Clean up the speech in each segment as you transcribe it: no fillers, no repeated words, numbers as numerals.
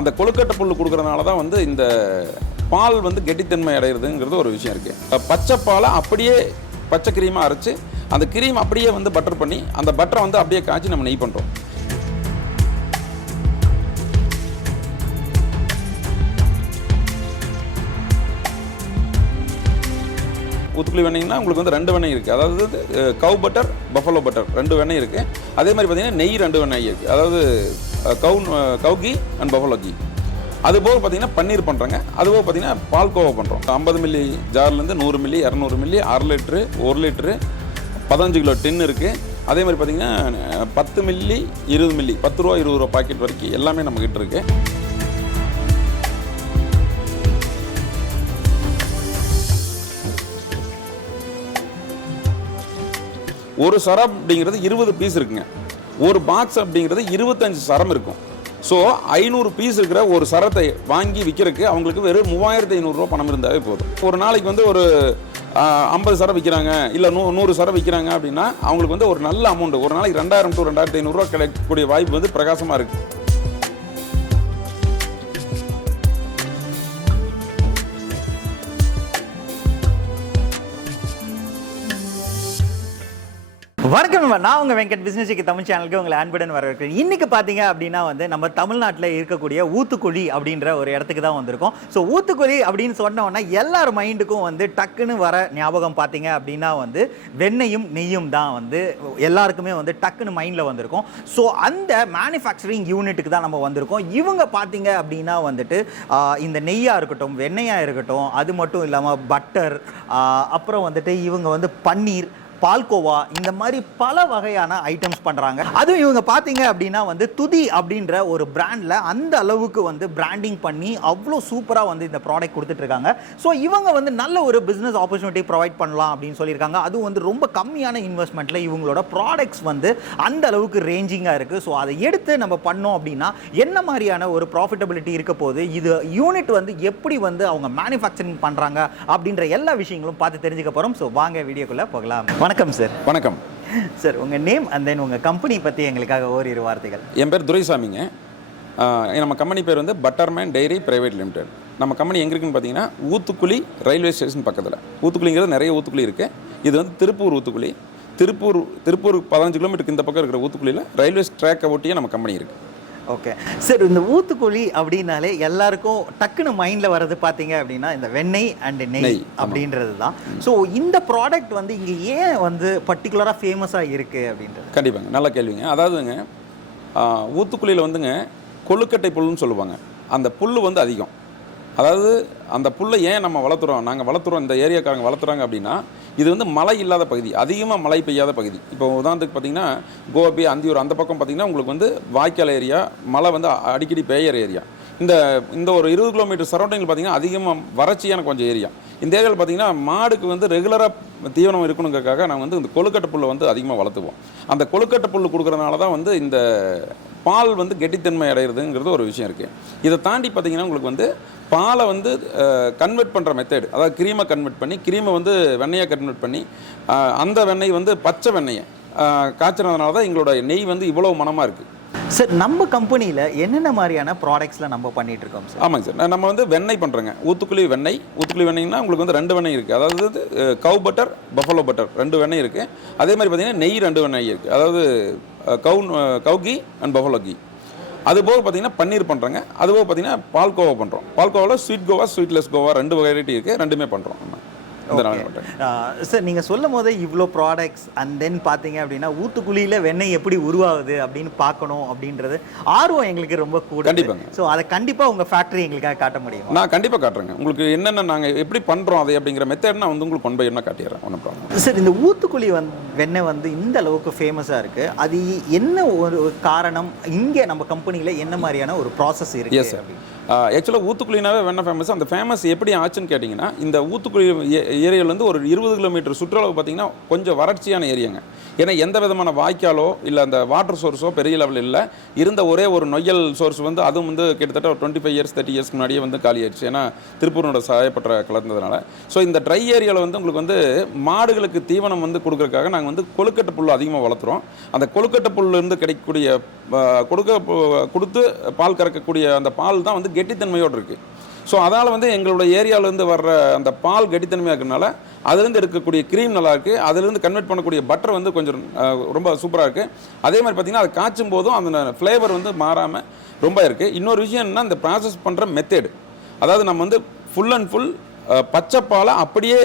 அந்த கொழுக்கட்டை புல் கொடுக்கறதுனால தான் வந்து இந்த பால் வந்து கெட்டித்தன்மை அடைகிறதுங்கிறது ஒரு விஷயம் இருக்குது. பச்சை பாலை அப்படியே பச்சை கிரீமாக அரைச்சி அந்த கிரீம் அப்படியே வந்து பட்டர் பண்ணி அந்த பட்டரை வந்து அப்படியே காய்ச்சி நம்ம நெய் பண்ணுறோம். ஊத்துக்குளி வெண்ணெய்னா உங்களுக்கு வந்து 2 வெண்ணெய் இருக்குது. அதாவது கவ் பட்டர், பஃபலோ பட்டர் 2 வெண்ணெய் இருக்குது. அதே மாதிரி பார்த்தீங்கன்னா நெய் 2 வெண்ணெய் இருக்குது. அதாவது cow ghee and buffalo ghee. அதுபோக பார்த்தீங்கன்னா பன்னீர் பண்ணுறோங்க. அதுபோக பார்த்தீங்கன்னா பால்கோவா பண்ணுறோம். 50 மில்லி ஜார்லேருந்து 100 milli, 200 milli, 1/2 litre, 1 litre, 15 kilo tin இருக்குது. அதே மாதிரி பார்த்தீங்கன்னா 10 மில்லி, 20 மில்லி, 10 ரூபா 20 ரூபா பாக்கெட் வரைக்கும் எல்லாமே நம்மக்கிட்ட இருக்குது. ஒரு சரம் அப்படிங்கிறது 20 பீஸ் இருக்குங்க. ஒரு பாக்ஸ் அப்படிங்கிறது 25 சரம் இருக்கும். ஸோ 500 பீஸ் இருக்கிற ஒரு சரத்தை வாங்கி விற்கிறதுக்கு அவங்களுக்கு வெறும் 3500 ரூபா பணம் இருந்தாவே போதும். ஒரு நாளைக்கு வந்து ஒரு 50 சரம் விற்கிறாங்க, இல்லை 100 சரம் விற்கிறாங்க அப்படின்னா அவங்களுக்கு வந்து ஒரு நல்ல அமௌண்ட், ஒரு நாளைக்கு 2000 to 2500 ரூபா கிடைக்கக்கூடிய வாய்ப்பு வந்து பிரகாசமாக இருக்குது. வணக்கம், நான் உங்கள் வெங்கட் பிஸ்னஸ் டெக்கி தமிழ் சேனலுக்கு உங்களை அன்புடன் வரவேற்கிறேன். இன்றைக்கி பார்த்தீங்க அப்படின்னா வந்து நம்ம தமிழ்நாட்டில் இருக்கக்கூடிய ஊத்துக்குளி அப்படின்ற ஒரு இடத்துக்கு தான் வந்திருக்கோம். ஸோ ஊத்துக்குளி அப்படின்னு சொன்னோன்னா எல்லார் மைண்டுக்கும் வந்து டக்குன்னு வர ஞாபகம் பார்த்தீங்க அப்படின்னா வந்து வெண்ணெயும் நெய்யும் தான் வந்து எல்லாருக்குமே வந்து டக்குன்னு மைண்டில் வந்திருக்கும். ஸோ அந்த மேனுஃபேக்சரிங் யூனிட்டுக்கு தான் நம்ம வந்திருக்கோம். இவங்க பார்த்தீங்க அப்படின்னா வந்துட்டு இந்த நெய்யாக இருக்கட்டும், வெண்ணெயாக இருக்கட்டும், அது மட்டும் இல்லாமல் பட்டர், அப்புறம் வந்துட்டு இவங்க வந்து பன்னீர், பால்கோவா, இந்த மாதிரி பல வகையான ஐட்டம்ஸ் பண்ணுறாங்க. அதுவும் இவங்க பார்த்தீங்க அப்படின்னா வந்து துதி அப்படின்ற ஒரு பிராண்டில் அந்த அளவுக்கு வந்து பிராண்டிங் பண்ணி அவ்வளோ சூப்பராக வந்து இந்த ப்ராடக்ட் கொடுத்துட்ருக்காங்க. ஸோ இவங்க வந்து நல்ல ஒரு பிஸ்னஸ் ஆப்பர்ச்சுனிட்டி ப்ரொவைட் பண்ணலாம் அப்படின்னு சொல்லியிருக்காங்க. அதுவும் வந்து ரொம்ப கம்மியான இன்வெஸ்ட்மெண்ட்டில் இவங்களோட ப்ராடக்ட்ஸ் வந்து அந்த அளவுக்கு ரேஞ்சிங்காக இருக்குது. ஸோ அதை எடுத்து நம்ம பண்ணோம் அப்படின்னா என்ன மாதிரியான ஒரு ப்ராஃபிட்டபிலிட்டி இருக்க போது, இது யூனிட் வந்து எப்படி வந்து அவங்க மேனுஃபேக்சரிங் பண்ணுறாங்க அப்படின்ற எல்லா விஷயங்களும் பார்த்து தெரிஞ்சுக்க போகிறோம். ஸோ வாங்க வீடியோக்குள்ளே போகலாம். வணக்கம் சார். வணக்கம் சார். உங்கள் நேம் அண்ட் தென் உங்கள் கம்பெனி பற்றி எங்களுக்காக ஓரிரு வார்த்தைகள். என் பேர் துரைசாமிங்க. நம்ம கம்பெனி பேர் வந்து பட்டர்மேன் டைரி பிரைவேட் லிமிடெட். நம்ம கம்பெனி எங்கே இருக்குன்னு பார்த்தீங்கன்னா ஊத்துக்குளி ரயில்வே ஸ்டேஷன் பக்கத்தில். ஊத்துக்குளிங்கிறது நிறைய ஊத்துக்குளி இருக்குது. இது வந்து திருப்பூர் ஊத்துக்குளி. திருப்பூர் 15 கிலோமீட்டருக்கு இந்த பக்கம் இருக்கிற ஊத்துக்குளியில் ரயில்வே ட்ராக்கை ஒட்டியே நம்ம கம்பெனி இருக்குது. Okay sir. இந்த ஊத்துக்குளி அப்படின்னாலே எல்லாருக்கும் டக்குன்னு மைண்டில் வர்றது பார்த்தீங்க அப்படின்னா இந்த வெண்ணெய் அண்ட் நெய் அப்படின்றது தான். ஸோ இந்த ப்ராடக்ட் வந்து இங்கே ஏன் வந்து பர்டிகுலராக ஃபேமஸாக இருக்குது அப்படின்றது? கண்டிப்பாங்க, நல்ல கேள்விங்க. அதாவதுங்க ஊத்துக்குளியில் வந்துங்க கொழுக்கட்டை புல்லுன்னு சொல்லுவாங்க. அந்த புல் வந்து அதிகம். அதாவது அந்த புல்லை ஏன் நம்ம நாங்கள் வளர்த்துறோம், இந்த ஏரியாக்காரங்க வளர்த்துறாங்க அப்படின்னா இது வந்து மழை இல்லாத பகுதி, அதிகமாக மழை பெய்யாத பகுதி. இப்போ உதாரணத்துக்கு பார்த்தீங்கன்னா கோபி, அந்தியூர் அந்த பக்கம் பார்த்தீங்கன்னா உங்களுக்கு வந்து வாய்க்கால் ஏரியா, மழை வந்து அடிக்கடி பெய்கிற ஏரியா. இந்த ஒரு 20 கிலோமீட்டர் சரௌண்டிங்கில் பார்த்தீங்கன்னா அதிகமாக வறட்சியான கொஞ்சம் ஏரியா. இந்த ஏரியாவில் பார்த்தீங்கன்னா மாடுக்கு வந்து ரெகுலராக தீவனம் இருக்கணுங்கிறதுக்காக நாங்கள் வந்து இந்த கொழுக்கட்டை புல்லை வந்து அதிகமாக வளர்த்துவோம். அந்த கொழுக்கட்டை புல் கொடுக்குறதுனால தான் வந்து இந்த பால் வந்து கெட்டித்தன்மை அடைகிறதுங்கிறது ஒரு விஷயம் இருக்குது. இதை தாண்டி பார்த்தீங்கன்னா உங்களுக்கு வந்து பாலை வந்து கன்வெர்ட் பண்ணுற மெத்தேடு, அதாவது க்ரீமை கன்வெர்ட் பண்ணி க்ரீமை வந்து வெண்ணெயாக கன்வெர்ட் பண்ணி அந்த வெண்ணெய் வந்து பச்சை வெண்ணெயை காய்ச்சறதுனால தான் எங்களோட நெய் வந்து இவ்வளோ மனமாக இருக்குது. சார், நம்ம கம்பெனியில் என்னென்ன மாதிரியான ப்ராடக்ட்ஸில் நம்ம பண்ணிகிட்டு இருக்கோம் சார்? ஆமாங்க சார், நம்ம வந்து வெண்ணெய் பண்ணுறோங்க. ஊத்துக்குளி வெண்ணெய்னா உங்களுக்கு வந்து 2 வெண்ணெய் இருக்குது. அதாவது கவ் பட்டர், பஃபலோ பட்டர் 2 வெண்ணெய் இருக்குது. அதே மாதிரி பார்த்தீங்கன்னா நெய் 2 வெண்ணெய் இருக்குது. அதாவது cow ghee and buffalo ghee. அதுபோக பார்த்தீங்கன்னா பன்னீர் பண்ணுறோங்க. அதுபோக பார்த்தீங்கன்னா பால்கோவா பண்ணுறோம். பால்கோவாவில் sweet khoa, sweetless khoa 2 variety இருக்குது. 2மே பண்ணுறோம். சார், நீங்கள் சொல்லும் போதே இவ்வளோ ப்ராடக்ட்ஸ் அண்ட் தென் பார்த்தீங்க அப்படின்னா ஊத்துக்குளியில் வெண்ணெய் எப்படி உருவாகுது அப்படின்னு பார்க்கணும் அப்படின்றது ஆர்வம் எங்களுக்கு ரொம்ப கூட. கண்டிப்பாங்க. ஸோ அதை கண்டிப்பாக உங்கள் ஃபேக்ட்ரி எங்களுக்காக காட்ட முடியும்? நான் கண்டிப்பாக காட்டுறேங்க. உங்களுக்கு என்னென்ன நாங்கள் எப்படி பண்ணுறோம் அதை அப்படிங்கிற மெத்தட் நான் வந்து உங்களுக்கு ஒன் பை ஒன்னாக காட்டிடுறேன். ஒன்றும் ப்ராப்ளம். சார், இந்த ஊத்துக்குளி வெண்ணெய் வந்து இந்த அளவுக்கு ஃபேமஸாக இருக்குது, அது என்ன ஒரு காரணம்? இங்கே நம்ம கம்பெனியில் என்ன மாதிரியான ஒரு ப்ராசஸ் இருக்குது? எஸ் சார், ஆக்சுவலாக ஊத்துக்குளினாவே வெண்ணெய் ஃபேமஸ். அந்த ஃபேமஸ் எப்படி ஆச்சுன்னு கேட்டிங்கன்னா, இந்த ஊத்துக்குளி ஏரியாவிலேருந்து ஒரு 20 கிலோமீட்டர் சுற்றளவு பார்த்திங்கன்னா கொஞ்சம் வறட்சியான ஏரியாங்க. ஏன்னா எந்த விதமான வாய்க்காலோ இல்லை அந்த வாட்டர் சோர்ஸோ பெரிய லெவலில் இல்லை. இருந்த ஒரே ஒரு நொய்யல் சோர்ஸ் வந்து அதுவும் வந்து கிட்டத்தட்ட ஒரு 25 இயர்ஸ் 30 இயர்ஸ்க்கு முன்னாடியே வந்து காலி ஆயிடுச்சு. ஏன்னா திருப்பூரோட சாயப்பட்ட கலந்ததுனால. ஸோ இந்த ட்ரை ஏரியாவில் வந்து உங்களுக்கு வந்து மாடுகளுக்கு தீவனம் வந்து கொடுக்கறதுக்காக நாங்கள் வந்து கொழுக்கட்டை புல் அதிகமாக வளர்த்துறோம். அந்த கொழுக்கட்டை புல்லேருந்து கிடைக்கக்கூடிய கொடுத்து பால் கறக்கக்கூடிய அந்த பால் தான் வந்து கெட்டித்தன்மையோடு இருக்குது. ஸோ அதனால் வந்து எங்களோட ஏரியாவிலேருந்து வர்ற அந்த பால் கெட்டித்தன்மையாக இருக்கிறதுனால அதுலேருந்து இருக்கக்கூடிய க்ரீம் நல்லா இருக்குது. அதுலேருந்து கன்வெர்ட் பண்ணக்கூடிய பட்டர் வந்து கொஞ்சம் ரொம்ப சூப்பராக இருக்குது. அதே மாதிரி பார்த்திங்கன்னா அது காய்ச்சும் போதும் அந்த ஃப்ளேவர் வந்து மாறாமல் ரொம்ப இருக்குது. இன்னொரு விஷயம் என்னன்னா இந்த ப்ராசஸ் பண்ணுற மெத்தேடு, அதாவது நம்ம வந்து ஃபுல் அண்ட் ஃபுல் பச்சை பாலை அப்படியே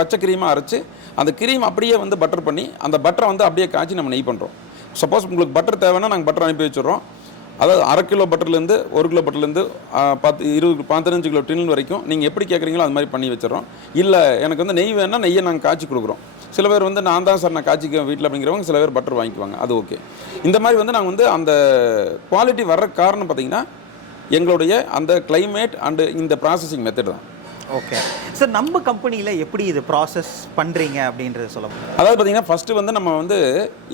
பச்சை க்ரீமாக அரைச்சி அந்த க்ரீம் அப்படியே வந்து பட்டர் பண்ணி அந்த பட்டரை வந்து அப்படியே காய்ச்சி நம்ம நெய் பண்ணுறோம். சப்போஸ் உங்களுக்கு பட்டர் தேவைன்னா நாங்கள் பட்டர் அனுப்பி வச்சுடுறோம். அதாவது 1/2 கிலோ பட்டர்லேருந்து 1 கிலோ பட்டர்லேருந்து 15 கிலோ டின் வரைக்கும் நீங்கள் எப்படி கேட்குறீங்களோ அது மாதிரி பண்ணி வச்சிடறோம். இல்லை எனக்கு வந்து நெய் வேணால் நெய்யை நாங்கள் காய்ச்சி கொடுக்குறோம். சில பேர் வந்து நான் தான் சார் நான் காய்ச்சிக்குவேன் வீட்டில் அப்படிங்கிறவங்க சில பேர் பட்டர் வாங்கிக்குவாங்க, அது ஓகே. இந்த மாதிரி வந்து நாங்கள் வந்து அந்த குவாலிட்டி வர்ற காரணம் பார்த்திங்கன்னா எங்களுடைய அந்த கிளைமேட் அண்டு இந்த ப்ராசஸிங் மெத்தட் தான். ஓகே சார், நம்ம கம்பெனியில் எப்படி இது ப்ராசஸ் பண்ணுறீங்க அப்படின்றது சொல்ல முடியும்? அதாவது பார்த்திங்கன்னா ஃபஸ்ட்டு வந்து நம்ம வந்து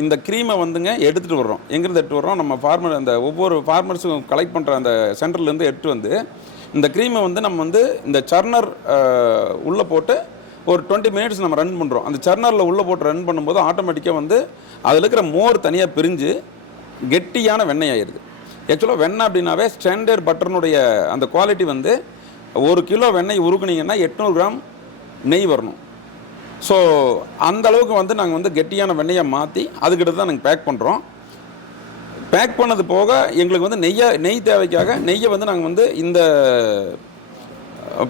இந்த க்ரீமை வந்துங்க எடுத்துகிட்டு வர்றோம். எங்கேருந்து எடுத்து வர்றோம், நம்ம ஃபார்மர் அந்த ஒவ்வொரு ஃபார்மர்ஸும் கலெக்ட் பண்ணுற அந்த சென்டர்லேருந்து எடுத்து வந்து இந்த க்ரீமை வந்து நம்ம வந்து இந்த சர்னர் உள்ளே போட்டு ஒரு 20 மினிட்ஸ் நம்ம ரன் பண்ணுறோம். அந்த சர்னரில் உள்ளே போட்டு ரன் பண்ணும்போது ஆட்டோமேட்டிக்காக வந்து அதில் இருக்கிற மோர் தனியாக பிரிஞ்சு கெட்டியான வெண்ணெய் ஆயிடுது. ஆக்சுவலாக வெண்ணெய் அப்படின்னாவே ஸ்டாண்டர்ட் பட்டர்னுடைய அந்த குவாலிட்டி வந்து 1 கிலோ வெண்ணெய் உருக்குனீங்கன்னா 800 கிராம் நெய் வரணும். ஸோ அந்த அளவுக்கு வந்து நாங்கள் வந்து கெட்டியான வெண்ணெயை மாற்றி அதுக்கிட்ட தான் நாங்கள் பேக் பண்ணுறோம். பேக் பண்ணது போக எங்களுக்கு வந்து நெய் தேவைக்காக நெய்யை வந்து நாங்கள் வந்து இந்த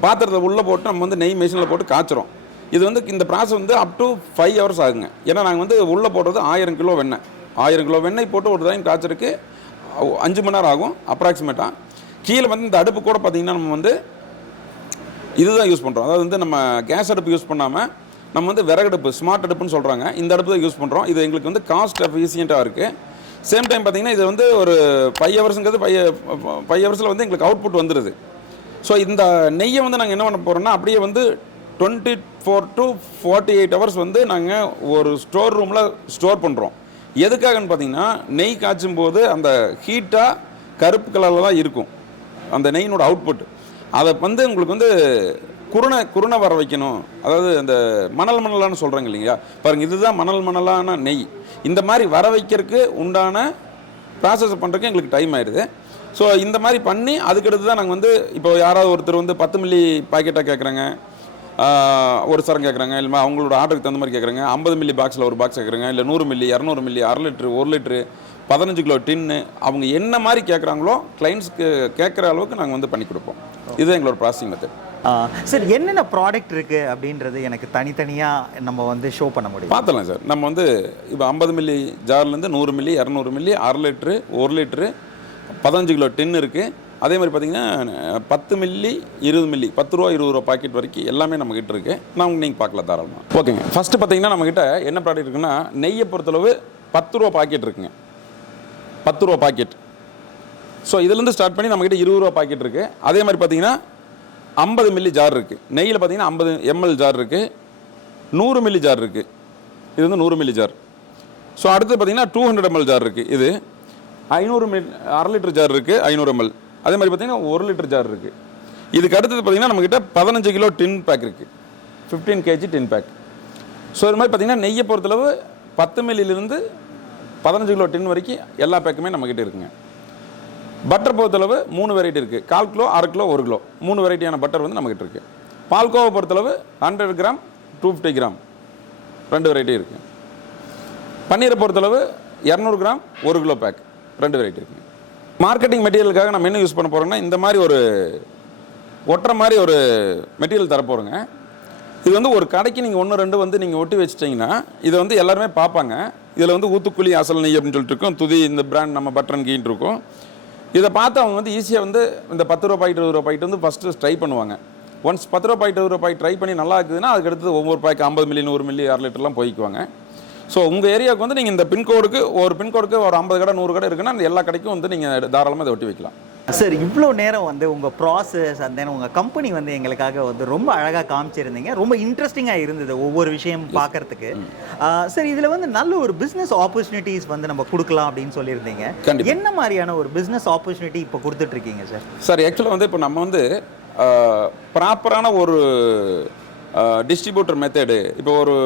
பாத்திரத்தை உள்ளே போட்டு நம்ம வந்து நெய் மிஷினில் போட்டு காய்ச்சிரும். இது வந்து இந்த ப்ராசஸ் வந்து அப் டு 5 ஹவர்ஸ் ஆகுங்க. ஏன்னா நாங்கள் வந்து உள்ளே போடுறது 1000 கிலோ வெண்ணெய். 1000 கிலோ வெண்ணெய் போட்டு ஒரு டைம் காய்ச்சறதுக்கு 5 மணி நேரம் ஆகும் அப்ராக்சிமேட்டாக. கீழே வந்து இந்த அடுப்பு கூட பார்த்திங்கன்னா நம்ம வந்து இதுதான் யூஸ் பண்ணுறோம். அதாவது வந்து நம்ம கேஸ் அடுப்பு யூஸ் பண்ணாமல் நம்ம வந்து விறகடுப்பு ஸ்மார்ட் அடுப்புன்னு சொல்கிறாங்க, இந்த அடுப்பு தான் யூஸ் பண்ணுறோம். இது எங்களுக்கு வந்து காஸ்ட் எஃபிஷியண்ட்டாக இருக்குது. சேம் டைம் பார்த்திங்கன்னா இது வந்து ஒரு 5 ஹவர்ஸுங்கிறது 5 ஹவர்ஸில் வந்து எங்களுக்கு அவுட்புட் வந்துடுது. ஸோ இந்த நெய்யை வந்து நாங்கள் என்ன பண்ண போகிறோம்னா அப்படியே வந்து 24 to 48 ஹவர்ஸ் வந்து நாங்கள் ஒரு ஸ்டோர் ரூமில் ஸ்டோர் பண்ணுறோம். எதுக்காகன்னு பார்த்தீங்கன்னா நெய் காய்ச்சும் போது அந்த ஹீட்டாக கருப்பு கலரில் தான் இருக்கும் அந்த நெய்யினோட அவுட்புட். அதை வந்து உங்களுக்கு வந்து குருணை வர வைக்கணும். அதாவது அந்த மணலான்னு சொல்கிறாங்க இல்லைங்களா, பாருங்கள் இதுதான் மணலான நெய். இந்த மாதிரி வர வைக்கிறதுக்கு உண்டான ப்ராசஸ் பண்ணுறதுக்கு எங்களுக்கு டைம் ஆயிடுது. ஸோ இந்த மாதிரி பண்ணி அதுக்கடுத்து தான் நாங்கள் வந்து இப்போ யாராவது ஒருத்தர் வந்து 10 மில்லி பாக்கெட்டாக கேட்குறாங்க, ஒரு சரம் கேட்குறாங்க, இல்லை அவங்களோட ஆர்டருக்கு தகுந்த மாதிரி கேட்குறாங்க. 50 மில்லி பாக்ஸில் ஒரு பாக்ஸ் கேட்குறாங்க, இல்லை 100 milli 200 milli 1/2 litre 1 litre 15 kilo tin அவங்க என்ன மாதிரி கேட்குறாங்களோ கிளைண்ட்ஸ்க்கு கேட்குற அளவுக்கு நாங்கள் வந்து பண்ணி கொடுப்போம். இது எங்களோட ப்ராசஸிங் மெத்தட். சார் என்னென்ன ப்ராடக்ட் இருக்குது அப்படின்றது எனக்கு தனித்தனியாக நம்ம வந்து ஷோ பண்ண முடியும்? பார்த்துலாம் சார். நம்ம வந்து இப்போ 50 மில்லி ஜார்லேருந்து 100 milli 200 milli 1/2 litre 1 litre 15 kilo டின்னு இருக்குது. அதே மாதிரி பார்த்திங்கன்னா 10 மில்லி 20 மில்லி 10 ரூபா 20 ரூபா பாக்கெட் வரைக்கும் எல்லாமே நம்மக்கிட்ட இருக்குது. நீங்கள் பார்க்கலாம் தாராளமாக. ஓகேங்க. ஃபஸ்ட்டு பார்த்திங்கன்னா நம்மக்கிட்ட என்ன ப்ராடக்ட் இருக்குன்னா நெய்யை பொறுத்தளவு 10 ரூபா பாக்கெட் இருக்குங்க. 10 ரூபா பாக்கெட். ஸோ இதுலேருந்து ஸ்டார்ட் பண்ணி நம்மக்கிட்ட 20 ரூபா பாக்கெட் இருக்குது. அதே மாதிரி பார்த்திங்கன்னா 50 மில்லி ஜார் இருக்குது. நெய்யில் பார்த்திங்கன்னா 50 ml ஜார் இருக்குது, 100 மில்லி ஜார் இருக்குது. இது வந்து 100 மில்லி ஜார். ஸோ அடுத்து பார்த்திங்கன்னா 200 ml ஜார் இருக்குது. இது 500 மில்லி 1/2 லிட்டர் ஜார் இருக்குது 500 ml. அதே மாதிரி பார்த்திங்கன்னா 1 லிட்டர் ஜார் இருக்குது. இதுக்கு அடுத்தது பார்த்திங்கன்னா நம்மக்கிட்ட 15 கிலோ டின் பேக் இருக்குது, 15 kg டின் பேக். ஸோ இது மாதிரி பார்த்திங்கன்னா நெய்யை பொறுத்தளவு 10 மில்லிலிருந்து 15 கிலோ டின் வரைக்கும் எல்லா பேக்குமே நம்மக்கிட்ட இருக்குங்க. பட்டர் பொறுத்தளவு 3 வெரைட்டி இருக்குது. 1/4 கிலோ 1/2 கிலோ 1 கிலோ 3 வெரைட்டியான பட்டர் வந்து நம்மக்கிட்ட இருக்குது. பால்கோவை பொறுத்தளவு 100 கிராம் 250 கிராம் 2 வெரைட்டி இருக்குது. பன்னீரை பொறுத்தளவு 200 கிராம் 1 கிலோ பேக் 2 வெரைட்டி இருக்குது. மார்க்கெட்டிங் மெட்டீரியலுக்காக நம்ம என்ன யூஸ் பண்ண போகிறோம்னா இந்த மாதிரி ஒரு ஒட்டுற மாதிரி ஒரு மெட்டீரியல் தரப்போகிறோங்க. இது வந்து ஒரு கடைக்கு நீங்கள் 1 2 வந்து நீங்கள் ஒட்டி வச்சிட்டிங்கன்னா இதை வந்து எல்லாருமே பார்ப்பாங்க. இதில் வந்து ஊத்துக்குழி அசல் நெய் அப்படின்னு சொல்லிட்டு இருக்கும், துதி இந்த பிராண்ட் நம்ம பட்டர்மன் கீன்னு இருக்கும். இதை பார்த்து அவங்க வந்து ஈஸியாக வந்து இந்த 10 ரூபா பாக்கெட் 20 ரூபா பாக்கெட் வந்து ஃபஸ்ட்டு ட்ரை பண்ணுவாங்க. ஒன்ஸ் 10 ரூபா பாக்கெட் 20 ரூபா பாக்கெட் ட்ரை பண்ணி நல்லா இருக்குதுன்னா அதுக்கடுத்து ஒவ்வொரு பாக்கெட் 50 மில்லி 100 மில்லி 1/2 லிட்டர்லாம் போய்க்குவாங்க. ஸோ உங்கள் ஏரியாவுக்கு வந்து நீங்கள் இந்த பின்கோடுக்கு ஒரு 50 கடை 100 கடை இருக்குன்னா அந்த எல்லா கடைக்கும் வந்து நீங்கள் தாராளமாக இதை ஒட்டி வைக்கலாம். சார் இவ்வளோ நேரம் வந்து உங்கள் ப்ராசஸ் அந்த உங்கள் கம்பெனி வந்து எங்களுக்காக வந்து ரொம்ப அழகாக காமிச்சிருந்தீங்க, ரொம்ப இன்ட்ரெஸ்டிங்காக இருந்தது ஒவ்வொரு விஷயம் பார்க்கறதுக்கு. சார் இதில் வந்து நல்ல ஒரு பிஸ்னஸ் ஆப்பர்ச்சுனிட்டிஸ் வந்து நம்ம கொடுக்கலாம் அப்படின்னு சொல்லியிருந்தீங்க. என்ன மாதிரியான ஒரு பிஸ்னஸ் ஆப்பர்ச்சுனிட்டி இப்போ கொடுத்துட்ருக்கீங்க சார்? சார் ஆக்சுவலாக வந்து இப்போ நம்ம வந்து ப்ராப்பரான ஒரு டிஸ்ட்ரிபியூட்டர் மெத்தடு, இப்போ ஒரு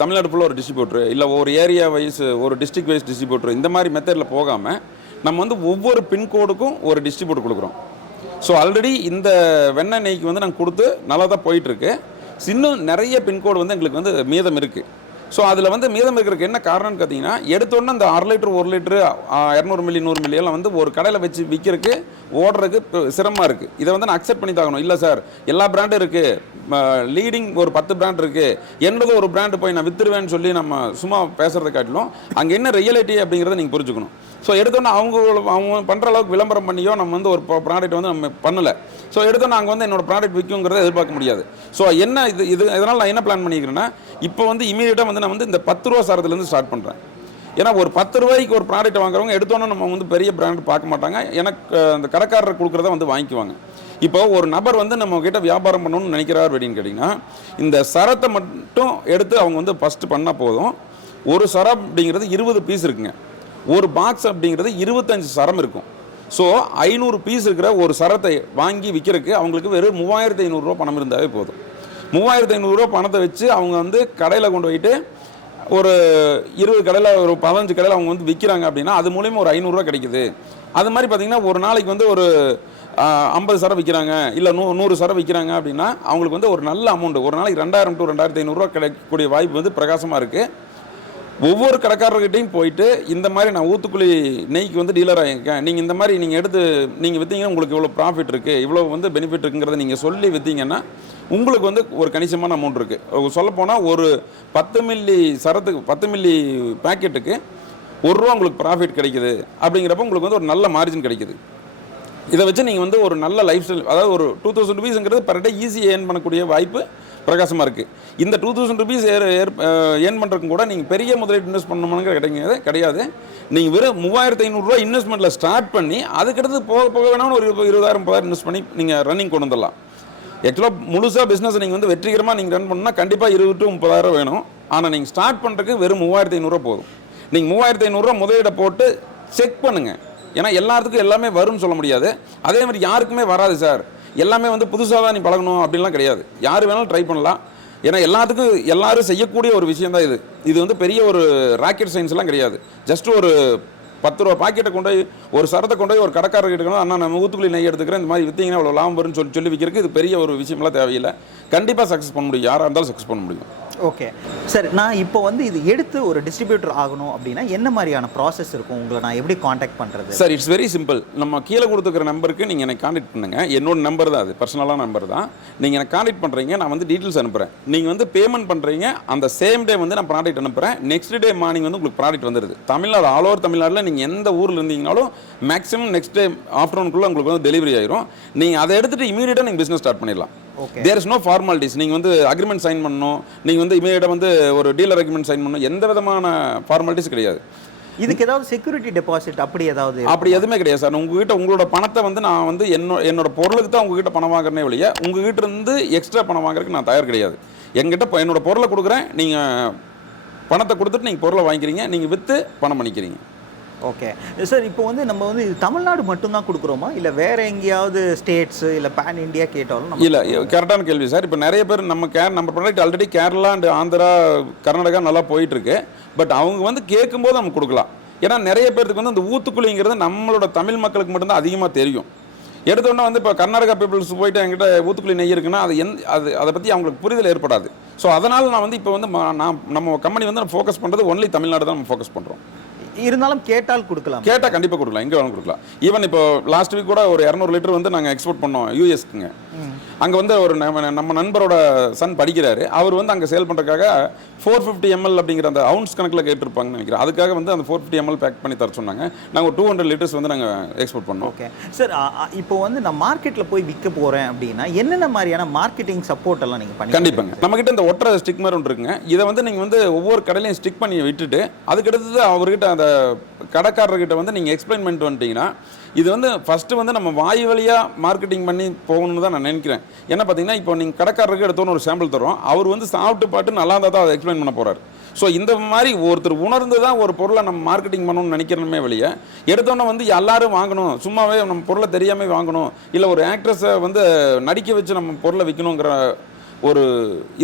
தமிழ்நாடு ஃபுல்லாக ஒரு டிஸ்ட்ரிபியூட்டர், இல்லை ஒரு ஏரியா வைஸ் ஒரு டிஸ்ட்ரிக்ட் வைஸ் டிஸ்ட்ரிபியூட்டர், இந்த மாதிரி மெத்தடில் போகாமல் நம்ம வந்து ஒவ்வொரு பின்கோடுக்கும் ஒரு டிஸ்ட்ரிபியூட்டர் கொடுக்குறோம். ஸோ ஆல்ரெடி இந்த வெண்ணெய் நெய்க்கு வந்து நாங்கள் கொடுத்து நல்லா தான் போயிட்டுருக்கு. இன்னும் நிறைய பின்கோடு வந்து எங்களுக்கு வந்து மீதம் இருக்குது. ஸோ அதில் வந்து மீதம் இருக்கிறதுக்கு என்ன காரணம்னு பார்த்தீங்கன்னா, எடுத்தோன்னே அந்த 1/2 லிட்டர் 1 லிட்டரு 200 மில்லி 100 மில்லியெல்லாம் வந்து ஒரு கடையில் வச்சு விற்கிறதுக்கு ஓடுறதுக்கு சிரமமாக இருக்குது. இதை வந்து நான் அக்செப்ட் பண்ணி தாகணும். இல்லை சார், எல்லா பிராண்டும் இருக்குது, லீடிங் ஒரு 10 பிராண்ட் இருக்குது, என்னது ஒரு பிராண்டு போய் நான் விற்றுருவேன்னு சொல்லி நம்ம சும்மா பேசுகிறத காட்டிலும் அங்கே என்ன ரியாலிட்டி அப்படிங்கிறத நீங்கள் புரிஞ்சுக்கணும். ஸோ எடுத்தோன்னே அவங்க பண்ணுற அளவுக்கு விளம்பரம் பண்ணியோ நம்ம வந்து ஒரு ப்ராடக்ட் வந்து நம்ம பண்ணலை. ஸோ எடுத்தோன்னே நாங்கள் வந்து என்னோடய ப்ராடக்ட் விற்குங்கிறத எதிர்பார்க்க முடியாது. ஸோ என்ன இதனால் நான் என்ன பிளான் பண்ணிக்கிறேன்னா, இப்போ வந்து இமீடியட்டாக வந்து நான் வந்து இந்த 10 ரூபா சாரத்துலேருந்து ஸ்டார்ட் பண்ணுறேன். ஏன்னா ஒரு 10 ரூபாய்க்கு ஒரு ப்ராடக்ட் வாங்குறவங்க எடுத்தோன்னே நம்ம வந்து பெரிய பிராண்ட் பார்க்க மாட்டாங்க, எனக்கு அந்த கடைக்காரர் கொடுக்குறத வந்து வாங்கிக்குவாங்க. இப்போ ஒரு நபர் வந்து நம்ம கிட்ட வியாபாரம் பண்ணணும்னு நினைக்கிறார் அப்படின்னு கேட்டிங்கன்னா, இந்த சரத்தை மட்டும் எடுத்து அவங்க வந்து ஃபஸ்ட்டு பண்ணால் போதும். ஒரு சரம் அப்படிங்கிறது 20 பீஸ் இருக்குங்க, ஒரு பாக்ஸ் அப்படிங்கிறது 25 சரம் இருக்கும். ஸோ 500 பீஸ் இருக்கிற ஒரு சரத்தை வாங்கி விற்கிறதுக்கு அவங்களுக்கு வெறும் 3500 ரூபா பணம் இருந்தாவே போதும். 3500 ரூபா பணத்தை வச்சு அவங்க வந்து கடையில் கொண்டு போயிட்டு ஒரு 20 கடையில் ஒரு 15 கடையில் அவங்க வந்து விற்கிறாங்க அப்படின்னா அது மூலிமா ஒரு 500 ரூபா கிடைக்குது. அது மாதிரி பார்த்திங்கன்னா ஒரு நாளைக்கு வந்து ஒரு 50 சரம் விற்கிறாங்க, இல்லை 100 சரம் விற்கிறாங்க அப்படின்னா அவங்களுக்கு வந்து ஒரு நல்ல அமௌண்ட், ஒரு நாளைக்கு 2000 to 2500 ரூபா கிடைக்கக்கூடிய வாய்ப்பு வந்து பிரகாசமாக இருக்குது. ஒவ்வொரு கடைக்காரர்கிட்டையும் போயிட்டு இந்த மாதிரி நான் ஊத்துக்குழி நெய்க்கு வந்து டீலர் ஆகியிருக்கேன், நீங்கள் இந்த மாதிரி நீங்கள் எடுத்து நீங்கள் விற்றீங்கன்னா உங்களுக்கு இவ்வளோ ப்ராஃபிட் இருக்குது, இவ்வளோ வந்து பெனிஃபிட் இருக்குங்கிறத நீங்கள் சொல்லி விற்றீங்கன்னா உங்களுக்கு வந்து ஒரு கணிசமான அமௌண்ட் இருக்குது. சொல்லப்போனால் ஒரு 10 மில்லி சரத்துக்கு 10 மில்லி பேக்கெட்டுக்கு ₹1 உங்களுக்கு ப்ராஃபிட் கிடைக்குது. அப்படிங்கிறப்ப உங்களுக்கு வந்து ஒரு நல்ல மார்ஜின் கிடைக்குது. இதை வச்சு நீங்கள் வந்து ஒரு நல்ல லைஃப் ஸ்டைல், அதாவது ஒரு 2000 ரூபீஸுங்கிறது பர் டே ஈஸியாக ஏர்ன் பண்ணக்கூடிய வாய்ப்பு பிரகாசமாக இருக்குது. இந்த 2000 ரூபீஸ் ஏர்ன் பண்ணுறதுக்கும் கூட நீங்கள் பெரிய முதலீடு இன்வெஸ்ட் பண்ணணும்னு கிடையாது. நீங்கள் வெறும் 3500 ரூபா இன்வெஸ்ட்மெண்ட்டில் ஸ்டார்ட் பண்ணி அதுக்கடுத்து போக போக வேணாலும் ஒரு 20,000 30,000 இன்வெஸ்ட் பண்ணி நீங்கள் ரன்னிங் கொண்டு வந்துடலாம். ஆக்சுவலாக முழுசாக பிஸ்னஸ் நீங்கள் வந்து வெற்றிகரமாக நீங்கள் ரன் பண்ணணும்னா கண்டிப்பாக 20,000 to 30,000 வேணும். ஆனால் நீங்கள் ஸ்டார்ட் பண்ணுறதுக்கு வெறும் 3500 ரூபா போதும். நீங்கள் 3500 ரூபா முதலீடை போட்டு செக் பண்ணுங்கள். ஏன்னா எல்லாத்துக்கும் எல்லாமே வரும்னு சொல்ல முடியாது. அதே மாதிரி யாருக்குமே வராது சார், எல்லாமே வந்து புதுசாக தான் நீ பழகணும் அப்படின்லாம் கிடையாது. யார் வேணாலும் ட்ரை பண்ணலாம். ஏன்னா எல்லாத்துக்கும் எல்லாரும் செய்யக்கூடிய ஒரு விஷயம் தான் இது. இது வந்து பெரிய ஒரு ராக்கெட் சயின்ஸ்லாம் கிடையாது. ஜஸ்ட் ஒரு 10 ரூபா பாக்கெட்டை கொண்டு போய் ஒரு சரத்தை கொண்டு போய் ஒரு கடைக்காரர் எடுக்கணும், அண்ணா நம்ம ஊத்துக்குழி நெய் எடுத்துக்கிறேன், இந்த மாதிரி விற்றீங்கன்னா அவ்வளோ லாபம் வரும்னு சொல்லி விற்கிறதுக்கு இது பெரிய ஒரு விஷயம்லாம் தேவையில்லை. கண்டிப்பாக சக்ஸஸ் பண்ண முடியும், யாராக இருந்தாலும் சக்ஸஸ் பண்ண முடியும். ஓகே சார், நான் இப்போ வந்து இது எடுத்து ஒரு டிஸ்ட்ரிபியூட்டர் ஆகணும் அப்படின்னா என்ன மாதிரியான ப்ராசஸ் இருக்கும்? உங்களை நான் எப்படி காண்டாக்ட் பண்ணுறது? Sir it's very simple. நம்ம கீழே கொடுத்துக்கிற நம்பருக்கு நீங்கள் எனக்கு காண்டாக்ட் பண்ணுங்கள். என்னோட நம்பர் தான் அது, பர்சனலான நம்பர் தான். நீங்கள் எனக்கு காண்டாக்ட் பண்ணுறீங்க, நான் வந்து டீட்டெயில்ஸ் அனுப்புகிறேன். நீங்கள் வந்து பேமெண்ட் பண்ணுறீங்க, அந்த சேம் டே வந்து நான் ப்ராடக்ட் அனுப்புகிறேன். நெக்ஸ்ட் டே மார்னிங் வந்து உங்களுக்கு ப்ராடக்ட் வந்துடுது. தமிழ்நாடு ஆல் ஓவர் தமிழ்நாட்டில் நீங்கள் எந்த ஊரில் இருந்தீங்கனாலும் மேக்ஸிமம் நெக்ஸ்ட் டே ஆஃப்டர்நூனுக்குள்ளே உங்களுக்கு வந்து டெலிவரி ஆயிரும். நீங்கள் அதை எடுத்துகிட்டு இமீடியட்டாக நீங்கள் பிஸ்னஸ் ஸ்டார்ட் பண்ணிடலாம். There is no formalities. நீங்கள் வந்து அக்ரிமெண்ட் சைன் பண்ணணும், நீங்கள் வந்து இமீடியட்டாக வந்து ஒரு டீலர் அக்ரிமெண்ட் சைன் பண்ணணும், எந்த விதமான ஃபார்மாலிட்டிஸ் கிடையாது. இதுக்கு ஏதாவது செக்யூரிட்டி டெபாசிட் அப்படி எதுவுமே கிடையாது சார். உங்ககிட்ட உங்களோட பணத்தை வந்து நான் வந்து என்னோட பொருளுக்கு தான் உங்ககிட்ட பணம் வாங்குறேனே ஒழிய உங்ககிட்ட இருந்து எக்ஸ்ட்ரா பணம் வாங்குறதுக்கு நான் தயார் கிடையாது. எங்கிட்ட என்னோட பொருளை கொடுக்குறேன், நீங்கள் பணத்தை கொடுத்துட்டு நீங்கள் பொருளை வாங்கிக்கிறீங்க, நீங்கள் விற்று பணம் பண்ணிக்கிறீங்க. ஓகே சார், இப்போ வந்து நம்ம வந்து இது தமிழ்நாடு மட்டும்தான் கொடுக்குறோமா, இல்லை வேறு எங்கேயாவது ஸ்டேட்ஸு இல்லை பேன் இண்டியா கேட்டாலும்? இல்லை, கரெக்டான கேள்வி சார். இப்போ நிறைய பேர் நம்ம product already Kerala and Andhra Karnataka நல்லா போயிட்டுருக்கு. பட் அவங்க வந்து கேட்கும்போது நம்ம கொடுக்கலாம். ஏன்னா நிறைய பேருக்கு வந்து அந்த ஊத்துக்குழிங்கிறது நம்மளோட தமிழ் மக்களுக்கு மட்டும்தான் அதிகமாக தெரியும். எடுத்தோன்னா வந்து இப்போ கர்நாடகா பீப்புள்ஸ் போயிட்டு என்கிட்ட ஊத்துக்குழி நெய் இருக்குன்னா அதை பற்றி அவங்களுக்கு புரிதல் ஏற்படாது. ஸோ அதனால் நான் வந்து இப்போ வந்து நம்ம கம்பெனி வந்து ஃபோக்கஸ் பண்ணுறது ஒன்லி தமிழ்நாடு தான் நம்ம ஃபோக்கஸ் பண்ணுறோம். இருந்தாலும் கேட்டால் கொடுக்கலாம். கேட்டால் கண்டிப்பாக கொடுக்கலாம், எங்கே வேணும் கொடுக்கலாம். ஈவன் இப்போ லாஸ்ட் வீக் கூட ஒரு 200 லிட்டர் வந்து நாங்கள் எக்ஸ்போர்ட் பண்ணோம் யூஎஸ்க்குங்க. அங்கே வந்து ஒரு நம்ம நண்பரோட சன் படிக்கிறாரு, அவர் வந்து அங்கே சேல் பண்ணுறதுக்காக 450 ml அப்படிங்கிற அந்த அவுன்ஸ் கணக்கில் கேட்டிருப்பாங்கன்னு நினைக்கிறேன். அதுக்காக வந்து அந்த 450 ml பேக் பண்ணி தர சொன்னாங்க. நாங்கள் ஒரு 200 லிட்டர்ஸ் வந்து நாங்கள் எக்ஸ்போர்ட் பண்ணோம். ஓகே சார், இப்போ வந்து நான் மார்க்கெட்டில் போய் விற்க போகிறேன் அப்படின்னா என்னென்ன மாதிரியான மார்க்கெட்டிங் சப்போர்ட் எல்லாம் நீங்கள் பண்ணி? கண்டிப்பாங்க, நம்மக்கிட்ட இந்த ஒற்றை ஸ்டிக் மாதிரி ஒன்று இருக்குங்க. இதை வந்து நீங்கள் வந்து ஒவ்வொரு கடையிலையும் ஸ்டிக் பண்ணி விட்டுட்டு அதுக்கடுத்து அவர்கிட்ட அந்த அந்த கடைக்காரர்கிட்ட வந்து நீங்கள் எக்ஸ்பிளைன் பண்ணிட்டு வந்துட்டீங்கன்னா இது வந்து ஃபஸ்ட்டு வந்து நம்ம வாய் வழியாக மார்க்கெட்டிங் பண்ணி போகணும்னு தான் நான் நினைக்கிறேன். ஏன்னா பார்த்தீங்கன்னா இப்போ நீங்கள் கடைக்காரருக்கு எடுத்தோன்னு ஒரு சாம்பிள் தரோம், அவர் வந்து சாப்பிட்டு பாட்டு நல்லா இருந்தால் தான் அதை எக்ஸ்பிளைன் பண்ண போகிறார். ஸோ இந்த மாதிரி ஒருத்தர் உணர்ந்து தான் ஒரு பொருளை நம்ம மார்க்கெட்டிங் பண்ணணும்னு நினைக்கிறோமே வெளியே எடுத்தோன்னே வந்து எல்லாரும் வாங்கணும், சும்மாவே நம்ம பொருளை தெரியாமல் வாங்கணும், இல்லை ஒரு ஆக்ட்ரஸை வந்து நடிக்க வச்சு நம்ம பொருளை விற்கணுங்கிற ஒரு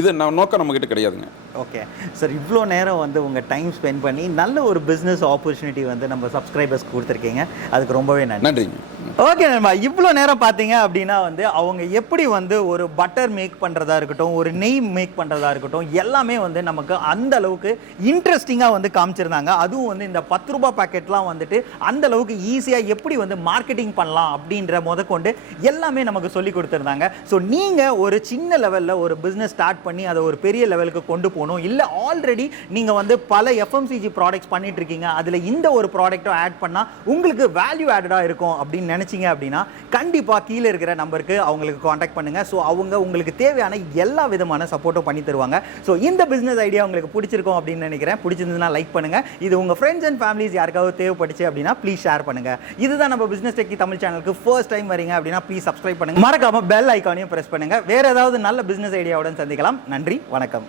இது நோக்கம் நம்மக்கிட்ட கிடையாதுங்க. ஓகே சார், இவ்வளோ நேரம் வந்து உங்கள் டைம் ஸ்பெண்ட் பண்ணி நல்ல ஒரு பிஸ்னஸ் ஆப்பர்ச்சுனிட்டி வந்து நம்ம சப்ஸ்கிரைபர்ஸ் கொடுத்துருக்கீங்க, அதுக்கு ரொம்பவே நன்றிங்க. ஓகே நண்பா, இவ்வளோ நேரம் பார்த்தீங்க அப்படின்னா வந்து அவங்க எப்படி வந்து ஒரு பட்டர் மேக் பண்ணுறதா இருக்கட்டும், ஒரு நெய் மேக் பண்ணுறதா இருக்கட்டும், எல்லாமே வந்து நமக்கு அந்த அளவுக்கு இன்ட்ரெஸ்டிங்காக வந்து காமிச்சிருந்தாங்க. அதுவும் வந்து இந்த 10 ரூபாய் பாக்கெட்லாம் வந்துட்டு அந்த அளவுக்கு ஈஸியாக எப்படி வந்து மார்க்கெட்டிங் பண்ணலாம் அப்படின்ற முதற்கொண்டு எல்லாமே நமக்கு சொல்லி கொடுத்துருந்தாங்க. ஸோ நீங்கள் ஒரு சின்ன லெவலில் ஒரு பிஸ்னஸ் ஸ்டார்ட் பண்ணி அதை ஒரு பெரிய லெவலுக்கு கொண்டு போகணும், இல்லை ஆல்ரெடி நீங்கள் வந்து பல FMCG ப்ராடக்ட்ஸ் பண்ணிட்டு இருக்கீங்க, அதில் இந்த ஒரு ப்ராடக்ட்டும் ஆட் பண்ணால் உங்களுக்கு வேல்யூ ஆடடாக இருக்கும் அப்படின்னு நினச்சிங்க அப்படின்னா கண்டிப்பாக கீழே இருக்கிற நம்பருக்கு அவங்களுக்கு காண்டாக்ட் பண்ணுங்கள். ஸோ அவங்க உங்களுக்கு தேவையான எல்லா விதமான சப்போர்ட்டும் பண்ணி தருவாங்க. ஸோ இந்த பிஸ்னஸ் ஐடியா உங்களுக்கு பிடிச்சிருக்கும் அப்படின்னு நினைக்கிறேன். பிடிச்சிருந்ததுன்னா லைக் பண்ணுங்கள். இது உங்கள் ஃப்ரெண்ட்ஸ் அண்ட் ஃபேமிலிஸ் யாருக்காவது தேவைப்பட்டுச்சு அப்படின்னா ப்ளீஸ் ஷேர் பண்ணுங்கள். இதுதான் நம்ம பிஸ்னஸ் டெக்கி தமிழ் சேனலுக்கு ஃபர்ஸ்ட் டைம் வரீங்க அப்படின்னா ப்ளீஸ் சப்ஸ்கிரைப் பண்ணுங்கள். மறக்காம பெல் ஐக்கானையும் ப்ரெஸ் பண்ணுங்கள். வேறு ஏதாவது நல்ல பிஸ்னஸ் ஐடியாவுடன் சந்திக்கலாம். நன்றி, வணக்கம்.